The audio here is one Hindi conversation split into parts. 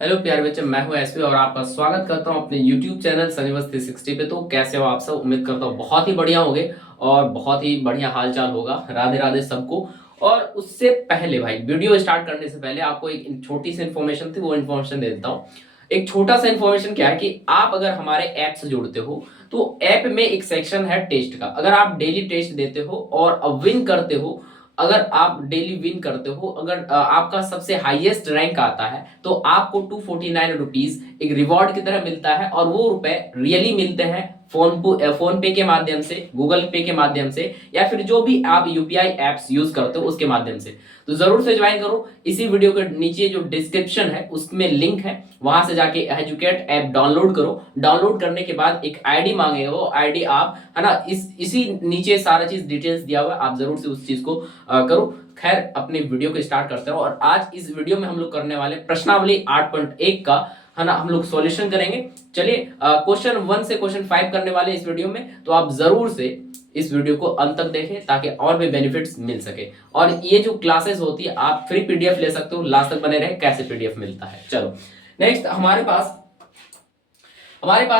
हेलो प्यारे बच्चे, मैं हूं एसपी और आपका स्वागत करता हूं अपने YouTube चैनल सनीवस 360 पे। तो कैसे हो आप सब? उम्मीद करता हूं बहुत ही बढ़िया होंगे और बहुत ही बढ़िया हालचाल होगा। राधे राधे सबको। और उससे पहले भाई, वीडियो स्टार्ट करने से पहले आपको एक छोटी सी इन्फॉर्मेशन थी, वो इन्फॉर्मेशन दे देता हूँ। एक छोटा सा इन्फॉर्मेशन क्या है कि आप अगर हमारे ऐप से जुड़ते हो तो ऐप में एक सेक्शन है टेस्ट का। अगर आप डेली टेस्ट देते हो और विन करते हो, अगर आप डेली विन करते हो, अगर आपका सबसे हाईएस्ट रैंक आता है तो आपको 249 रुपीज एक रिवॉर्ड की तरह मिलता है। और वो रुपए रियली मिलते हैं फोन पे के माध्यम से, गूगल पे के माध्यम से, या फिर जो भी आप यूपीआई एप्स यूज करते हो उसके माध्यम से। तो जरूर से ज्वाइन करो। इसी वीडियो के नीचे जो डिस्क्रिप्शन है उसमें लिंक है, वहां से जाके एजुकेट ऐप डाउनलोड करो। डाउनलोड करने के बाद एक आईडी मांगेगा, वो आईडी आप, है ना, इसी नीचे सारा चीज डिटेल्स दिया हुआ है, आप जरूर से उस चीज को करो। खैर, अपने वीडियो को स्टार्ट करते हो। और आज इस वीडियो में हम लोग करने वाले प्रश्नावली 8.1 का, है ना, हम लोग सॉल्यूशन करेंगे। चलिए, क्वेश्चन 1 से क्वेश्चन 5 करने वाले इस वीडियो में, तो आप जरूर से इस वीडियो को अंत तक देखें ताकि और भी बेनिफिट्स मिल सके। और ये जो क्लासेस होती है, आप फ्री पीडीएफ ले सकते हो। लास्ट तक बने रहे, कैसे पीडीएफ मिलता है। चलो नेक्स्ट, हमारे पास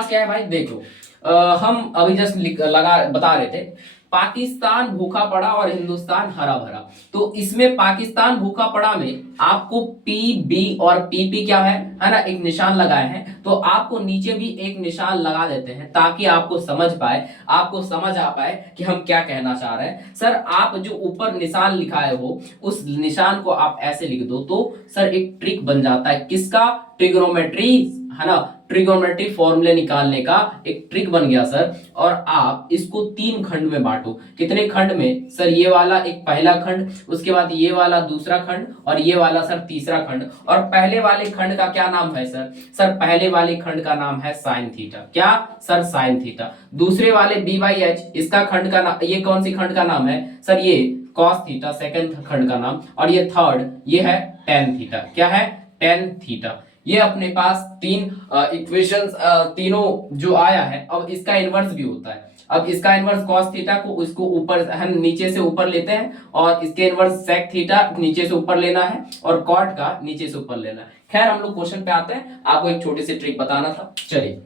क्या है भाई, देखो। हम अभी जस्ट लगा बता रहे थे, पाकिस्तान भूखा पड़ा और हिंदुस्तान हरा भरा। तो इसमें पाकिस्तान भूखा पड़ा में आपको पी बी और पी क्या है ना, एक निशान लगाए हैं। तो आपको नीचे भी एक निशान लगा देते हैं ताकि आपको समझ पाए, आपको समझ आ पाए कि हम क्या कहना चाह रहे हैं। सर, आप जो ऊपर निशान लिखाए हो उस निशान को आप ऐसे लिख दो तो सर एक ट्रिक बन जाता है। किसका? ट्रिग्नोमेट्री, है ना, ट्रिग्नोमेट्री फॉर्मूले निकालने का एक ट्रिक बन गया सर। और आप इसको 3 खंड में बांटो। कितने खंड में सर? ये वाला एक पहला खंड, उसके बाद ये वाला दूसरा खंड, और ये वाला सर तीसरा खंड। और पहले वाले खंड का क्या नाम है सर? सर पहले वाले खंड का नाम है साइन थीटा। क्या सर? Sine theta. दूसरे वाले बी बाई एच, इसका खंड का नाम, ये कौन सी खंड का नाम है सर? ये कॉस थीटा, सेकंड खंड का नाम। और ये थर्ड, ये है टेन थीटा। क्या है? Tan theta. ये अपने पास 3 इक्वेशंस, तीनों जो आया है। अब इसका इनवर्स भी होता है। अब इसका इनवर्स cos थीटा को, इसको ऊपर, हम नीचे से ऊपर लेते हैं, और इसके इनवर्स sec थीटा नीचे से ऊपर लेना है, और cot का नीचे से ऊपर लेना है। खैर, हम लोग क्वेश्चन पे आते हैं। आपको एक छोटी सी ट्रिक बताना था। चलिए,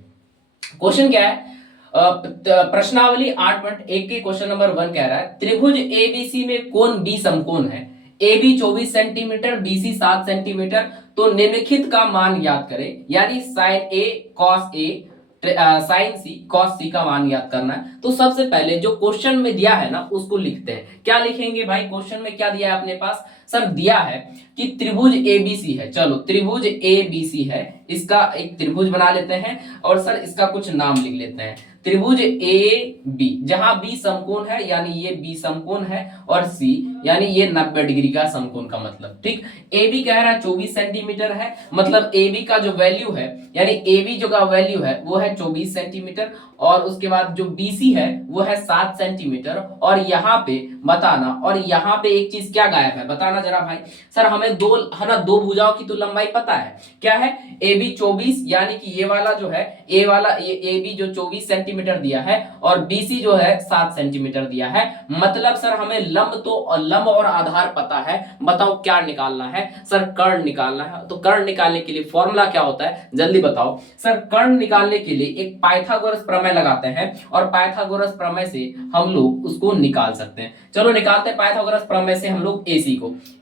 क्वेश्चन क्या है? प्रश्नावली 8.1 के क्वेश्चन नंबर 1 कह रहा है, त्रिभुज एबीसी में कोण बी समकोण है। A B 24 centimetre, B C 7 centimetre. तो निम्नलिखित का मान ज्ञात करें। यानी sine A cos A, sine C cos C का मान ज्ञात करना है। तो सबसे पहले जो क्वेश्चन में दिया है ना उसको लिखते हैं। क्या लिखेंगे भाई? क्वेश्चन में क्या दिया है अपने पास? सर दिया है कि त्रिभुज एबीसी है। चलो, त्रिभुज एबीसी है, इसका एक त्रिभुज बना लेते हैं। और सर इसका कुछ नाम लिख लेते हैं। त्रिभुज ए बी, जहां बी समकोण है यानी ये बी समकोण है, और सी यानी ये 90 डिग्री का समकोण का मतलब। ठीक, ए बी कह रहा है 24 सेंटीमीटर है, मतलब ए बी का जो वैल्यू है, यानी ए बी जो का वैल्यू है वो है 24 सेंटीमीटर। और उसके बाद जो बीसी है वो है 7 सेंटीमीटर। और यहाँ पे बताना, और यहाँ पे एक चीज क्या गायब है बताना जरा भाई। सर हमें दो, है ना, दो भुजाओं की तो लंबाई पता है। क्या है? ए बी 24, यानी कि ये वाला जो है, ए वाला, ये ए बी जो 24 सेंटीमीटर दिया है, और बीसी जो है 7 सेंटीमीटर दिया है। मतलब सर हमें लंब और आधार पता है। बताओ क्या निकालना है? सर कर्ण निकालना है। तो कर्ण निकालने के लिए फॉर्मूला क्या होता है, जल्दी बताओ। सर कर्ण निकालने के लिए एक पाइथागोरस प्रमेय लगाते हैं, और पाइथागोरस प्रमेय से हम लोग उसको निकाल सकते हैं। चलो निकालते हैं पाइथागोरस प्रमेय से हम लोग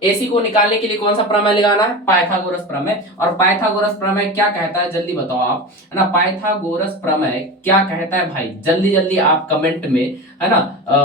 एसी को निकालने के लिए कौन सा प्रमेय लगाना है? पाइथागोरस प्रमेय। और पाइथागोरस प्रमेय क्या कहता है, जल्दी बताओ आप, है ना। पाइथागोरस प्रमेय क्या कहता है भाई? जल्दी जल्दी आप कमेंट में, है ना,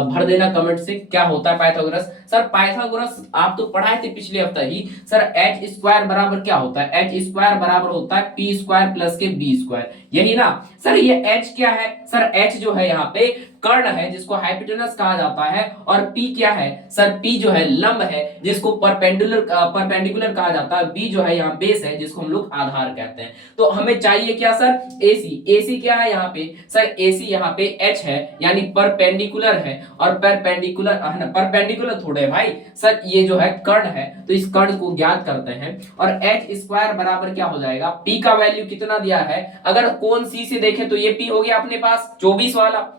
भर देना कमेंट से। क्या होता है पाइथागोरस? सर पाइथागोरस आप तो पढ़ाए थे पिछले हफ्ता ही। सर एच स्क्वायर बराबर क्या होता है? एच स्क्वायर बराबर होता है पी स्क्वायर प्लस के बी स्क्वायर, यही ना। सर ये एच क्या है? सर एच जो है यहाँ पे कर्ण है, जिसको हाइपोटेनस कहा जाता है। और पी क्या है? सर पी जो है लंब है, जिसको परपेंडिकुलर कहा जाता है। बी जो है यहाँ बेस है, जिसको हम लोग आधार कहते हैं। तो हमें चाहिए क्या सर? एसी क्या है यहाँ पे? सर एसी यहाँ पे एच है, यानी परपेंडिकुलर है। और परपेंडिकुलर, है ना, परपेंडिकुलर थोड़े है भाई। सर ये जो है कर्ण है, तो इस कर्ण को ज्ञात करते हैं। और एच स्क्वायर बराबर क्या हो जाएगा? पी का वैल्यू कितना दिया है? अगर कोण सी से देखें तो ये पी हो गया अपने पास 24 वाला।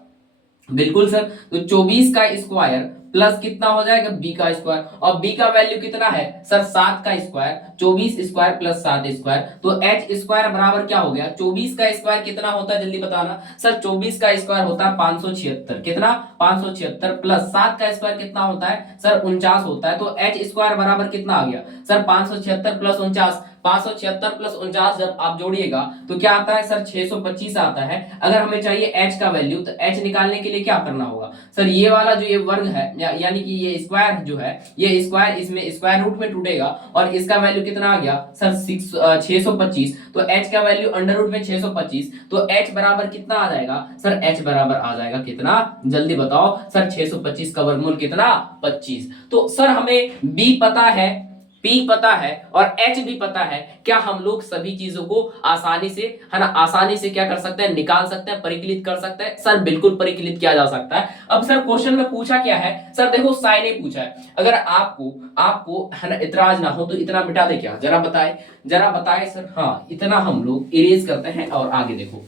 बिल्कुल सर, तो 24 का स्क्वायर प्लस कितना हो जाएगा? बी का स्क्वायर। और बी का वैल्यू कितना है सर? 7 का स्क्वायर। 24 स्क्वायर प्लस 7 स्क्वायर, तो एच स्क्वायर बराबर क्या हो गया, 24 का स्क्वायर कितना होता है जल्दी बताना सर, 24 का स्क्वायर होता है 576, कितना 576 प्लस 7 का स्क्वायर कितना होता है सर 49 होता है, तो एच स्क्वायर बराबर कितना आ गया सर 576 प्लस 49, 576 प्लस 49 जब आप जोड़िएगा तो क्या आता है सर 625 आता है। अगर हमें चाहिए h का वैल्यू तो h निकालने के लिए क्या करना होगा सर, ये वाला जो ये वर्ग है यानी कि ये स्क्वायर जो है, ये स्क्वायर इसमें स्क्वायर रूट में टूटेगा और इसका वैल्यू कितना आ गया सर 625, तो h का वैल्यू अंडर रूट में 625, तो h बराबर कितना आ जाएगा सर, h बराबर आ जाएगा कितना जल्दी बताओ सर, 625 का वर्गमूल कितना 25। तो सर हमें b पता है, P पता है और H भी पता है, क्या हम लोग सभी चीजों को आसानी से है ना, आसानी से क्या कर सकते हैं, निकाल सकते हैं, परिकलित कर सकते हैं सर, बिल्कुल परिकलित किया जा सकता है। अब सर क्वेश्चन में पूछा क्या है सर, देखो साइन ए पूछा है, अगर आपको आपको है ना इतराज ना हो तो इतना मिटा दे क्या, जरा बताए सर, हाँ इतना हम लोग इरेज करते हैं और आगे देखो।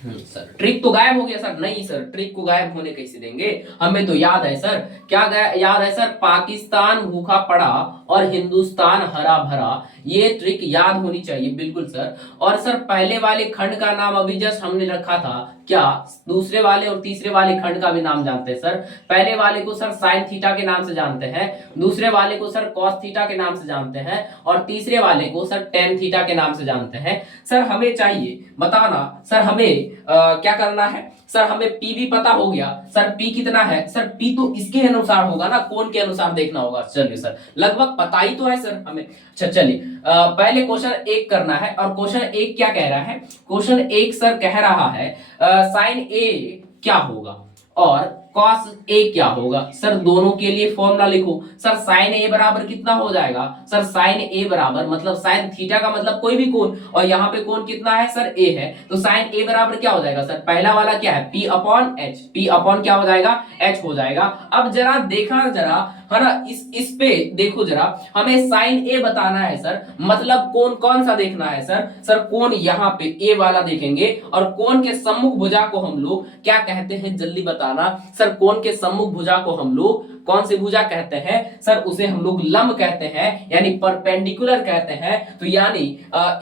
सर ट्रिक तो गायब हो गया सर, नहीं सर ट्रिक को गायब होने कैसे देंगे, हमें तो याद है सर, क्या याद है सर, पाकिस्तान भूखा पड़ा और हिंदुस्तान हरा भरा, ये ट्रिक याद होनी चाहिए बिल्कुल सर। और सर पहले वाले खंड का नाम अभी जस्ट हमने रखा था, क्या दूसरे वाले और तीसरे वाले खंड का भी नाम जानते हैं सर, पहले वाले को सर साइन थीटा के नाम से जानते हैं, दूसरे वाले को सर कॉस थीटा के नाम से जानते हैं और तीसरे वाले को सर टेन थीटा के नाम से जानते हैं। सर हमें चाहिए बताना सर, हमें क्या करना है सर, हमें P भी पता हो गया सर, P कितना है सर, P तो इसके अनुसार होगा ना, कोण के अनुसार देखना होगा, चलिए सर लगभग पता ही तो है सर हमें। अच्छा चलिए पहले क्वेश्चन एक करना है और क्वेश्चन एक क्या कह रहा है, क्वेश्चन एक सर कह रहा है साइन ए क्या होगा और कॉस ए क्या होगा, सर दोनों के लिए फॉर्मूला लिखो सर, साइन ए बराबर कितना हो जाएगा सर, साइन ए बराबर मतलब साइन थीटा का मतलब कोई भी कोण और यहाँ पे कोण कितना है सर ए है, तो साइन ए बराबर क्या हो जाएगा सर, पहला वाला क्या है P upon H, P upon क्या हो जाएगा H हो जाएगा। अब जरा देखा जरा है ना, इस पे देखो जरा, हमें साइन ए बताना है सर, मतलब कोण कौन सा देखना है सर कोण यहाँ पे ए वाला देखेंगे और कोण के सम्मुख भुजा को हम लोग क्या कहते हैं जल्दी बताना सर, कोण के सम्मुख भुजा को हम लोग कौन सी भुजा कहते हैं सर, उसे हम लोग लंब कहते हैं यानी परपेंडिकुलर कहते हैं। तो यानी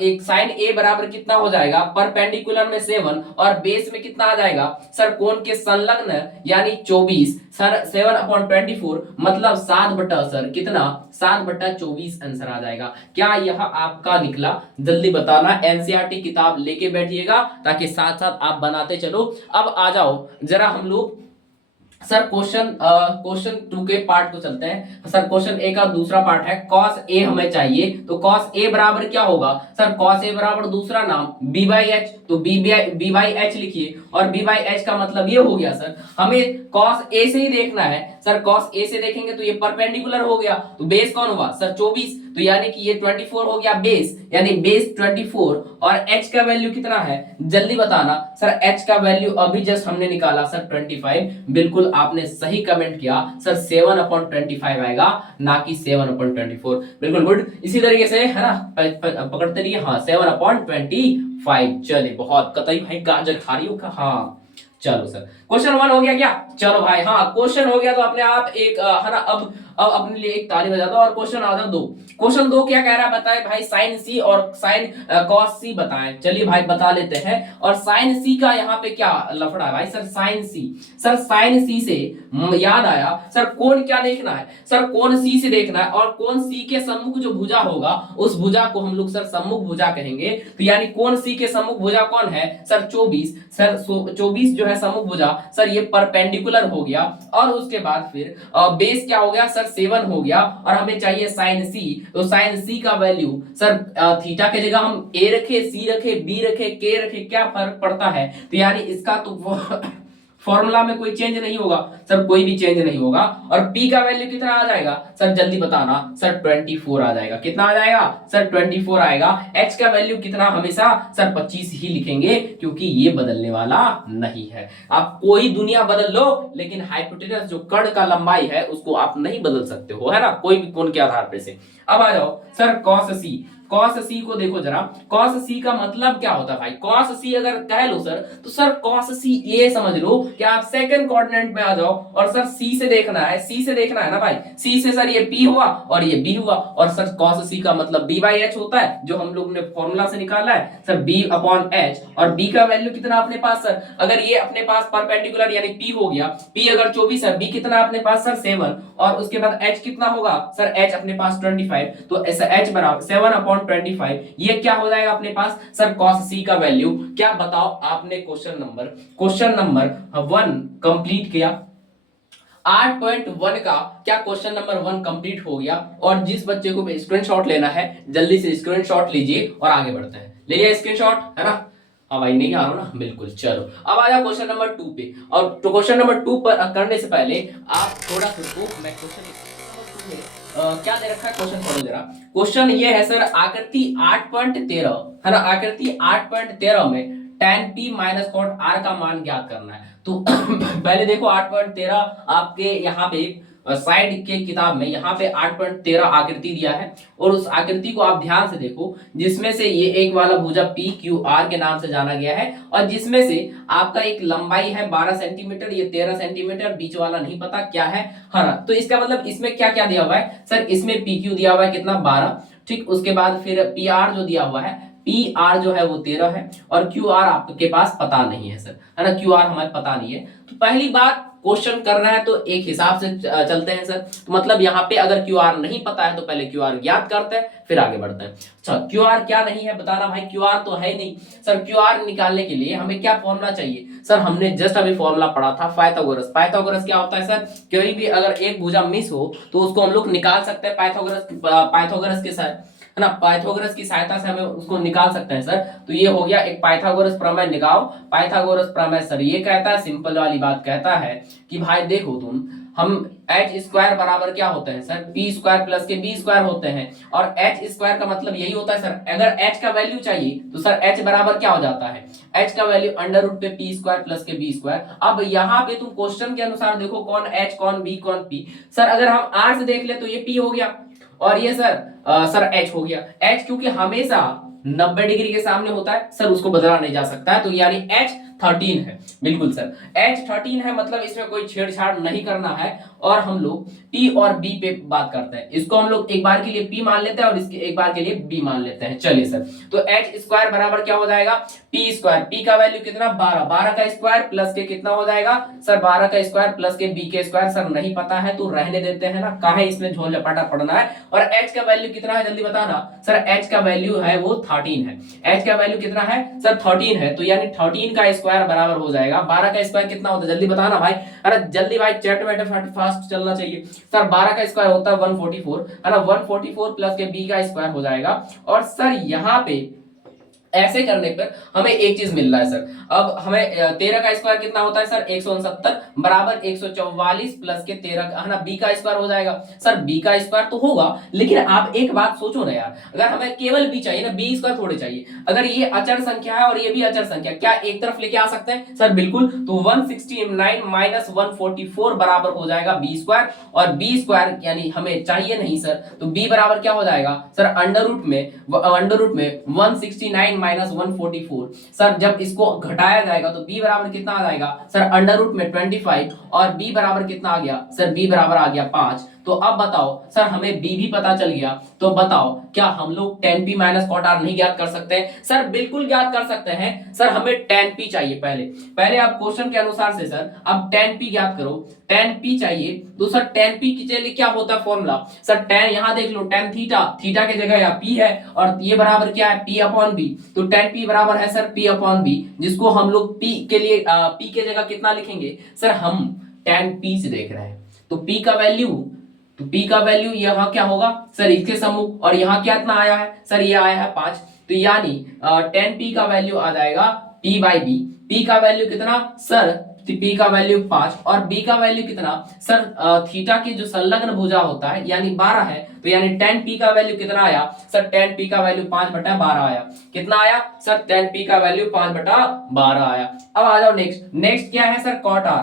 एक साइन ए बराबर कितना हो जाएगा, परपेंडिकुलर में 7 और बेस में कितना आ जाएगा सर, कोण के संलग्न यानी 24 सर 7/24 मतलब 7 बटा सर कितना 7/24 आंसर आ जाएगा। क्या यह आपका निकला जल्दी बताना, एनसीईआरटी किताब लेके बैठिएगा ताकि साथ साथ आप बनाते चलो। अब आ जाओ जरा हम लोग सर क्वेश्चन 2 के पार्ट को चलते हैं सर, क्वेश्चन ए का दूसरा पार्ट है, कॉस ए हमें चाहिए, तो कॉस ए बराबर क्या होगा सर, कॉस ए बराबर दूसरा नाम b बाई एच, तो b बाई एच लिखिए और b बाई एच का मतलब ये हो गया सर, हमें कॉस ए से ही देखना है सर, कॉस ए से देखेंगे तो ये परपेंडिकुलर हो गया, तो बेस कौन हुआ सर 24, तो यानी कि ये 24 हो गया बेस, यानी बेस 24 और h का वैल्यू कितना है जल्दी बताना सर, h का वैल्यू अभी जस्ट हमने निकाला सर 25, बिल्कुल आपने सही कमेंट किया सर, 7/25 आएगा ना कि 7/24, बिल्कुल गुड। इसी तरीके से है ना पकड़ते रहिए, हाँ 7/25, चलिए बहुत कतई भाई गाजर खा रही हो का, हाँ चलो सर क्वेश्चन 1 हो गया क्या, चलो भाई हाँ क्वेश्चन हो गया, तो अपने आप एक है ना अब अपने लिए एक ताली बजा दो और क्वेश्चन आ जाओ 2। क्वेश्चन 2 क्या कह रहा है बताएं भाई, साइन सी और साइन कॉस सी बताएं, चलिए भाई बता लेते हैं। और साइन सी का यहाँ पे क्या लफड़ा है भाई सर, साइन सी, सर साइन सी से याद आया सर कोण क्या देखना है सर, कोण सी से देखना है और कोण सी के सम्मुख जो भुजा होगा उस भुजा को हम लोग सर सम्मुख भुजा कहेंगे, तो यानी कोण सी के सम्मुख भुजा कौन है सर 24, सर 24 जो है सम्मुख भुजा सर ये परपेंडिकुलर हो गया और उसके बाद फिर बेस क्या हो गया सर 7 हो गया और हमें चाहिए साइन सी, तो साइन सी का वैल्यू सर थीटा के जगह हम ए रखे, सी रखे, बी रखे, के रखे, क्या फर्क पड़ता है, तो यानी इसका तो फॉर्मूला में कोई चेंज नहीं होगा सर, कोई भी चेंज नहीं होगा। और P का वैल्यू कितना आ जाएगा सर जल्दी बताना सर, 24 आ जाएगा, कितना आ जाएगा सर 24 आएगा। H का वैल्यू कितना हमेशा सर 25 ही लिखेंगे क्योंकि ये बदलने वाला नहीं है, आप कोई दुनिया बदल लो लेकिन हाइपोटेनस जो कर्ण का लंबाई है उसको आप नहीं बदल सकते हो, है ना, कोई भी कोण के आधार पे से। अब आ जाओ सर कॉस सी, कॉस सी को देखो जरा, कॉस सी का मतलब क्या होता है भाई, कॉस सी अगर कह लो सर तो सर कॉस सी ये समझ लो कि आप सेकंड कोऑर्डिनेट में आ जाओ और सर सी से देखना है, सी से देखना है ना भाई, सी से सर ये पी हुआ और ये बी हुआ, और सर कॉस सी का मतलब बी बाई एच होता है जो हम लोग ने फॉर्मूला से निकाला है सर, बी अपॉन एच, और बी का वैल्यू कितना अपने पास सर, अगर ये अपने पास परपेंडिकुलर यानी पी हो गया, पी अगर 24 है, बी कितना अपने पास सर 7, और उसके बाद एच कितना होगा सर, एच अपने पास 25, तो ऐसा एच बराबर 7/25, ये क्या हो जाएगा अपने पास सर कॉस सी का वैल्यू। क्या बताओ आपने क्वेश्चन नंबर 1 कंप्लीट किया, 8.1 का क्या क्वेश्चन नंबर 1 कंप्लीट हो गया, और जिस बच्चे को स्क्रीनशॉट लेना है जल्दी से स्क्रीनशॉट लीजिए और आगे बढ़ते हैं। ले लिया स्क्रीनशॉट है ना, हाँ भाई नहीं आ रहा ना, बिल्कुल। चलो अब आ जाओ क्वेश्चन नंबर 2 पे, और तो क्वेश्चन नंबर 2 पर करने से पहले आप थोड़ा सा मैं क्वेश्चन क्या दे रखा है, क्वेश्चन पढ़ो जरा। क्वेश्चन ये है सर, आकृति 8.13 है ना, आकृति 8.13 में tan p माइनस कॉट r का मान ज्ञात करना है। तो पहले देखो 8.13 आपके यहाँ पे साइड के किताब में यहाँ पे 8.13 आकृति दिया है, और उस आकृति को आप ध्यान से देखो, जिसमें से ये एक वाला भुजा पी क्यू आर के नाम से जाना गया है, और जिसमें से आपका एक लंबाई है 12 सेंटीमीटर, ये 13 सेंटीमीटर, बीच वाला नहीं पता क्या है, हाँ। तो इसका मतलब इसमें क्या क्या दिया हुआ है सर, इसमें पी क्यू दिया हुआ है कितना 12, ठीक, उसके बाद फिर पी आर जो दिया हुआ है, पी आर जो है वो 13 है, और क्यू आर आपके पास पता नहीं है सर, है ना, क्यू आर हमें पता नहीं है। तो पहली बात क्वेश्चन करना है तो एक हिसाब से चलते हैं सर, तो मतलब यहाँ पे अगर क्यू आर नहीं पता है तो पहले क्यू आर ज्ञात करते हैं फिर आगे बढ़ते हैं। अच्छा क्यू आर क्या नहीं है बताना भाई, क्यू आर तो है नहीं सर, क्यू आर निकालने के लिए हमें क्या फॉर्मूला चाहिए सर, हमने जस्ट अभी फॉर्मूला पढ़ा था पाइथागोरस। पाइथागोरस क्या होता है सर, कोई भी अगर एक भुजा मिस हो तो उसको हम लोग निकाल सकते हैं पाइथागोरस के साथ, है ना, पाइथागोरस की सहायता से हमें उसको निकाल सकते हैं सर। तो ये हो गया एक पाइथागोरस प्रमेय निकालो। पाइथागोरस प्रमेय सर ये कहता है, सिंपल वाली बात कहता है कि भाई देखो तुम, हम एच स्क्वायर बराबर क्या होते हैं सर, पी स्क्वायर प्लस के बी स्क्वायर होते हैं, और एच स्क्वायर का मतलब यही होता है सर, अगर एच का वैल्यू चाहिए तो सर एच बराबर क्या हो जाता है, एच का वैल्यू अंडर रूट पे पी स्क्वायर प्लस के बी स्क्वायर। अब यहाँ पे तुम क्वेश्चन के अनुसार देखो कौन एच कौन बी कौन पी, सर अगर हम आर से देख ले तो ये पी हो गया, और ये सर एच हो गया। एच क्योंकि हमेशा 90 डिग्री के सामने होता है सर, उसको बदला नहीं जा सकता है, तो यानी एच 13 है, बिल्कुल सर एच 13 है, मतलब इसमें कोई छेड़छाड़ नहीं करना है, और हम लोग P और B पे बात करते हैं। इसको हम लोग एक बार के लिए P मान लेते हैं और इसके एक बार के लिए B मान लेते हैं। चलिए सर, तो एच स्क्वायर बराबर क्या हो जाएगा, P स्क्वायर, P का वैल्यू कितना 12, 12 का स्क्वायर प्लस के कितना हो जाएगा सर, 12 का स्क्वायर प्लस के B के स्क्वायर, सर नहीं पता है तो रहने देते हैं ना, काहे इसमें झोल झपाटा पड़ना है। और H का वैल्यू कितना है जल्दी बताना सर, H का वैल्यू है वो 13 है, H का वैल्यू कितना है सर 13 है, तो यानी 13 का स्क्वायर बराबर हो जाएगा 12 का स्क्वायर कितना होता है जल्दी बताना भाई, अरे जल्दी भाई चैट में फास्ट चलना चाहिए सर, 12 का स्क्वायर होता है 144, है ना, 144 प्लस के b का स्क्वायर हो जाएगा। और सर यहाँ पे ऐसे करने पर हमें एक चीज मिल रहा है सर, अब हमें 13 का स्क्वायर कितना होता है सर 169 बराबर 144 प्लस के 13 है ना, बी का स्क्वायर हो जाएगा सर, बी का स्क्वायर तो होगा, लेकिन आप एक बात सोचो ना यार, अगर हमें केवल बी चाहिए ना, बी स्क्वायर थोड़े चाहिए, अगर ये अचर संख्या है और ये भी अचर संख्या, क्या एक तरफ लेके आ सकते हैं सर, बिल्कुल, तो 169 माइनस 144 बराबर हो जाएगा बी स्क्वायर, और बी स्क्वायर यानी हमें चाहिए नहीं सर, तो बी बराबर क्या हो जाएगा सर, अंडर रूट में 169 माइनस 144, सर जब इसको घटाया जाएगा तो b बराबर कितना आ जाएगा सर, अंडर रूट में 25, और b बराबर कितना आ गया सर, b बराबर आ गया 5। तो अब बताओ सर, हमें b भी पता चल गया, तो बताओ क्या हम लोग tan p minus cot r नहीं ज्ञात कर सकते हैं सर, बिल्कुल ज्ञात कर सकते हैं सर, हमें tan p चाहिए, पहले आप क्वेश्चन के अनुसार से सर अब tan p ज्ञात करो, tan p चाहिए, तो सर tan p के लिए क्या होता है फॉर्मूला सर, tan यहां देख लो tan थीटा, थीटा की जगह यहाँ p है, और ये बराबर क्या है p अपॉन b, तो tan p बराबर है सर p अपॉन b, जिसको हम लोग p के लिए p के जगह कितना लिखेंगे सर, हम tan p से देख रहे हैं, तो p का वैल्यू यहाँ क्या होगा सर, इसके समूह, और यहाँ क्या इतना आया है सर, ये आया है 5, तो यानी tan p का वैल्यू आ जाएगा p बाई b, p का वैल्यू कितना सर, p का वैल्यू 5 और b का वैल्यू कितना सर, थीटा की जो संलग्न भुजा होता है यानी 12 है, तो यानी tan p का वैल्यू कितना आया सर, tan p का वैल्यू 5/12 आया, कितना आया सर, tan p का वैल्यू 5/12 आया। अब आ जाओ नेक्स्ट क्या है सर, cot r,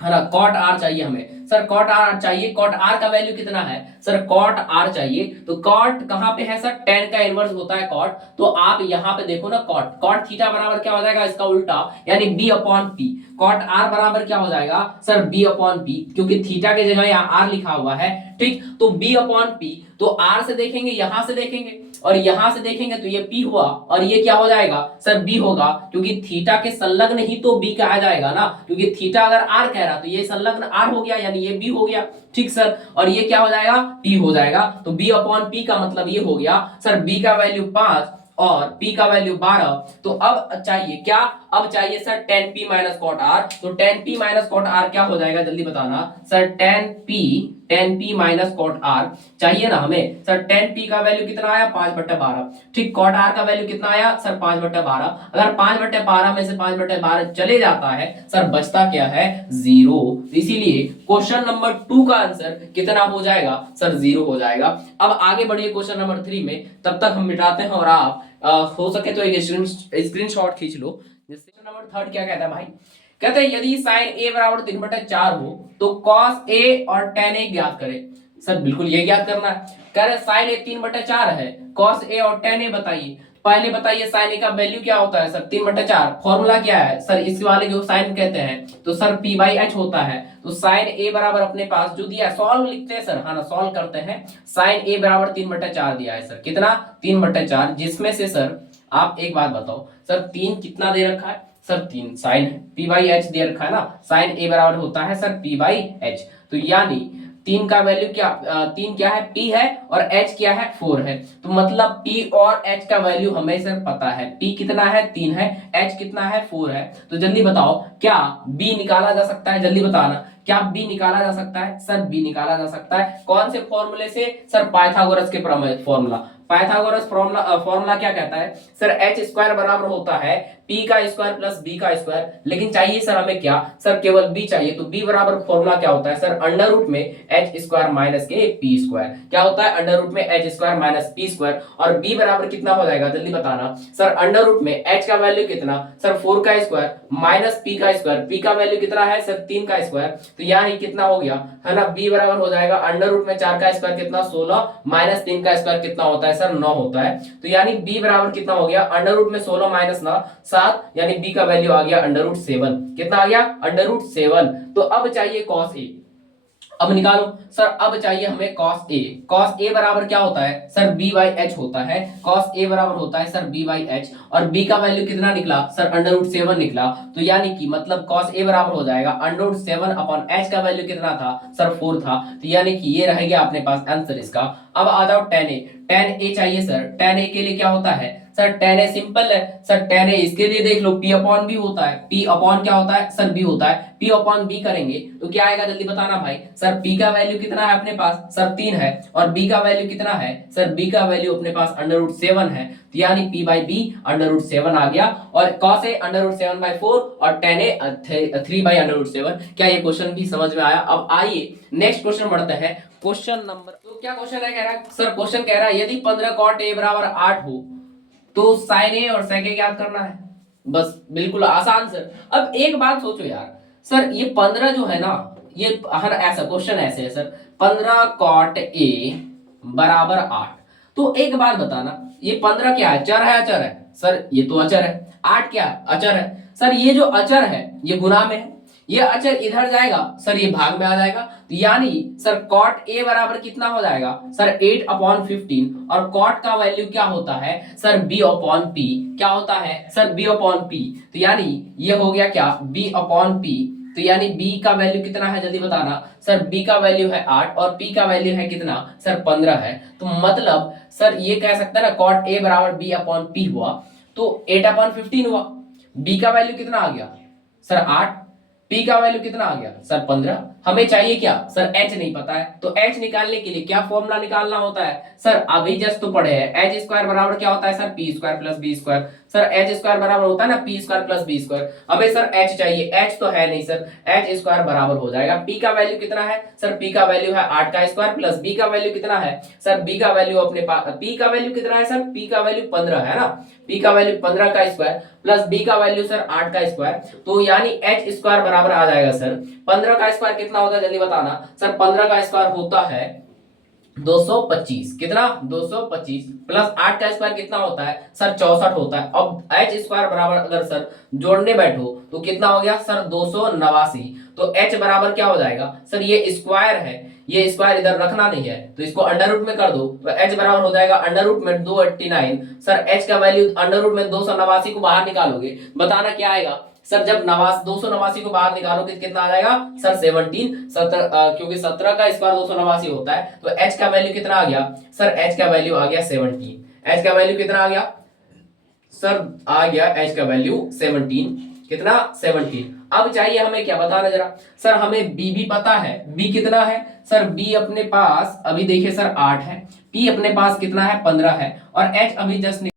है ना, cot r चाहिए हमें, सर कॉट आर चाहिए, कॉट आर का वैल्यू कितना है सर, कॉट आर चाहिए, तो कॉट कहां पे है सर, tan का इनवर्स होता है कॉट, तो आप यहां पे देखो ना कॉट, कॉट थीटा बराबर क्या हो जाएगा इसका उल्टा, यानी b upon p, cot R बराबर क्या हो जाएगा सर b अपॉन p, क्योंकि थीटा की जगह यहाँ r लिखा हुआ है, ठीक, तो b अपॉन p, तो r से देखेंगे यहां से देखेंगे और यहां से देखेंगे तो ये p हुआ और ये क्या हो जाएगा सर b होगा, क्योंकि थीटा के संलग्न ही तो b कहा जाएगा ना, क्योंकि थीटा अगर r कह रहा तो ये संलग्न r हो गया, यानी ये b हो गया, ठीक सर, और ये क्या हो जाएगा p हो जाएगा, तो b अपॉन p का मतलब ये हो गया सर b का वैल्यू 5 और p का वैल्यू 12, तो अब चाहिए क्या, अब चाहिए सर tan p माइनस कॉट r, तो tan p माइनस कॉट r क्या हो जाएगा जल्दी बताना सर, tan p माइनस कॉट r चाहिए ना हमें सर, tan p का वैल्यू कितना आया 5/12, ठीक, कॉट r का वैल्यू कितना आया सर 5/12, अगर 5/12 में से 5/12 चले जाता है सर बचता क्या है 0, इसीलिए क्वेश्चन नंबर 2 का आंसर कितना हो जाएगा सर 0 हो जाएगा। अब आगे बढ़िए क्वेश्चन नंबर 3 में, तब तक हम मिटाते हैं और आप हो सके तो एक स्क्रीनशॉट खींच लो। क्वेश्चन नंबर 3 क्या कहता है भाई, कहते हैं यदि sin a बराबर 3/4 हो तो cos a और tan a ज्ञात करें। सर बिल्कुल ये ज्ञात करना है, कह रहे sin a 3/4 है, cos a और tan a बताइए, पहले बताइए sin a का वैल्यू क्या होता है सर 3/4, फॉर्मूला क्या है सर, इस वाले को sin कहते हैं तो सर p/h होता है, तो sin a बराबर अपने पास जो दिया है सॉल्व लिखते हैं सर, हाँ ना सॉल्व करते हैं, sin a बराबर 3/4 दिया है सर, कितना 3/4, जिसमें से सर आप एक बात बताओ सर 3 कितना दे रखा है सर, 3 साइन p/h दे रखा है ना, साइन a बराबर होता है सर p/h, तो यानी 3 का वैल्यू क्या 3 क्या है p है और h क्या है 4 है, तो मतलब p और h का वैल्यू हमें सर पता है, p कितना है 3 है, h कितना है 4 है, तो जल्दी बताओ क्या b निकाला जा सकता है, जल्दी बताना क्या b निकाला जा सकता है सर, b निकाला जा सकता है कौन से फॉर्मूले से सर, पाइथागोरस के फॉर्मूला, पाइथागोरस फॉर्मूला क्या कहता है सर, एच स्क्वायर बराबर होता है p का स्क्वायर प्लस b का स्क्वायर, लेकिन चाहिए सर हमें क्या सर, केवल b चाहिए, तो b बराबर फॉर्मूला क्या होता है सर, अंडर रूट में एच स्क्वायर माइनस के p स्क्वायर, क्या होता है अंडर रूट में H square minus p square, और b बराबर कितना हो जाएगा जल्दी बताना सर, अंडर रूट में h का वैल्यू कितना सर 4 का स्क्वायर माइनस p का स्क्वायर, p का वैल्यू कितना है सर 3 का स्क्वायर, तो यानी कितना हो गया है ना, b बराबर हो जाएगा अंडर रूट में 4 का स्क्वायर कितना 16 माइनस 3 का स्क्वायर कितना होता है सर 9 होता है, तो यानी b बराबर कितना हो गया अंडर रूट में 16 माइनस 9 7, यानी b का वैल्यू आ गया अंडर रूट 7, कितना आ गया अंडर रूट 7, तो अब चाहिए cos a, अब निकालो सर, अब चाहिए हमें cos a, cos a बराबर क्या होता है सर b/h होता है, cos a बराबर होता है सर b/h, और b का वैल्यू कितना निकला सर अंडर रूट 7 निकला, तो यानी कि मतलब cos a बराबर हो जाएगा अंडर रूट 7 अपॉन h का वैल्यू कितना था सर 4 था, तो यानी कि ये रहेगा अपने पास आंसर इसका। अब आ जाओ tan a चाहिए सर, tan a के लिए क्या होता है सर, tan a सिंपल है सर, tan a इसके लिए देख लो p अपॉन b होता है, p अपॉन क्या होता है सर b होता है, p अपॉन b करेंगे तो क्या आएगा जल्दी बताना भाई सर, p का वैल्यू कितना है अपने पास सर 3 है, और b का वैल्यू कितना है सर, b का वैल्यू अपने पास अंडर रूट 7 है, तो यानी p/b अंडर रूट 7 आ गया, और cos a अंडर रूट 7/4 और tan a 3/7। क्या ये क्वेश्चन भी समझ में आया? अब आइए नेक्स्ट क्वेश्चन बढ़ते हैं, क्वेश्चन नंबर, तो क्या क्वेश्चन है कह रहा है सर, क्वेश्चन कह रहा है यदि 15 cot a बराबर 8 हो तो sin a और sec a ज्ञात करना है, बस बिल्कुल आसान सर। अब एक बात सोचो यार सर, ये 15 जो है ना, ये हर ऐसा क्वेश्चन ऐसे है सर, 15 cot a बराबर 8, तो एक बात बताना ये 15 क्या है, चर है अचर है सर, ये तो अचर है, 8 क्या अचर है सर, ये जो अचर है ये गुना में है, ये अचर इधर जाएगा सर, ये भाग में आ जाएगा, तो यानी सर cot a बराबर कितना हो जाएगा सर 8/15, और cot का वैल्यू क्या होता है सर b/p, क्या होता है सर b/p, तो यानी ये हो गया क्या b/p, तो यानी b का वैल्यू कितना है जल्दी बताना सर, b का वैल्यू है 8 और p का वैल्यू है कितना सर 15 है, तो मतलब सर ये कह सकते हैं ना cot a बराबर b/p हुआ, तो 8/15 हुआ, b का वैल्यू कितना आ गया सर 8, p का वैल्यू कितना आ गया सर 15, हमें चाहिए क्या सर h नहीं पता है, तो h निकालने के लिए क्या फॉर्मूला निकालना होता है सर, अभी जस्ट तो पढ़े हैं, h स्क्वायर बराबर क्या होता है sir p square plus b square, sir h square बराबर होता है ना p square plus b square, अबे सर h चाहिए, h तो है नहीं सर, h स्क्वायर बराबर हो जाएगा p का वैल्यू कितना है सर, p का वैल्यू है 8 का स्क्वायर प्लस b का वैल्यू कितना है सर, b का वैल्यू अपने पास, p का वैल्यू कितना है सर, p का वैल्यू 15 है ना, p का वैल्यू 15 का स्क्वायर प्लस b का वैल्यू सर 8 का स्क्वायर, तो यानी h स्क्वायर बराबर आ जाएगा सर 15 का स्क्वायर कितना होता है जल्दी बताना सर। 15 का स्क्वायर होता है 225, कितना 225 प्लस 8 का स्क्वायर कितना होता है सर 64 होता है। अब एच स्क्वायर बराबर अगर सर जोड़ने बैठो तो कितना हो गया सर 289। तो एच बराबर क्या हो जाएगा सर, ये स्क्वायर है, ये स्क्वायर इधर रखना नहीं है तो इसको अंडर रूट में कर दो तो एच बराबर हो जाएगा अंडर रूट में 289। सर एच का वैल्यू अंडर रूट में 289 को बाहर निकालोगे, बताना क्या आएगा सर। जब 289 को बाहर निकालोगे कितना आ जाएगा सर 17, क्योंकि 17 का स्क्वायर 289 होता है तो h का वैल्यू कितना आ गया सर, h का वैल्यू आ गया 17। h का वैल्यू कितना आ गया सर, आ गया h का वैल्यू 17, कितना 17। अब चाहिए हमें क्या बताना जरा सर, हमें b भी पता है, b कितना है सर, b अपने पास अभी देखिए सर 8 है, p अपने पास कितना है 15 है और h अभी जस्ट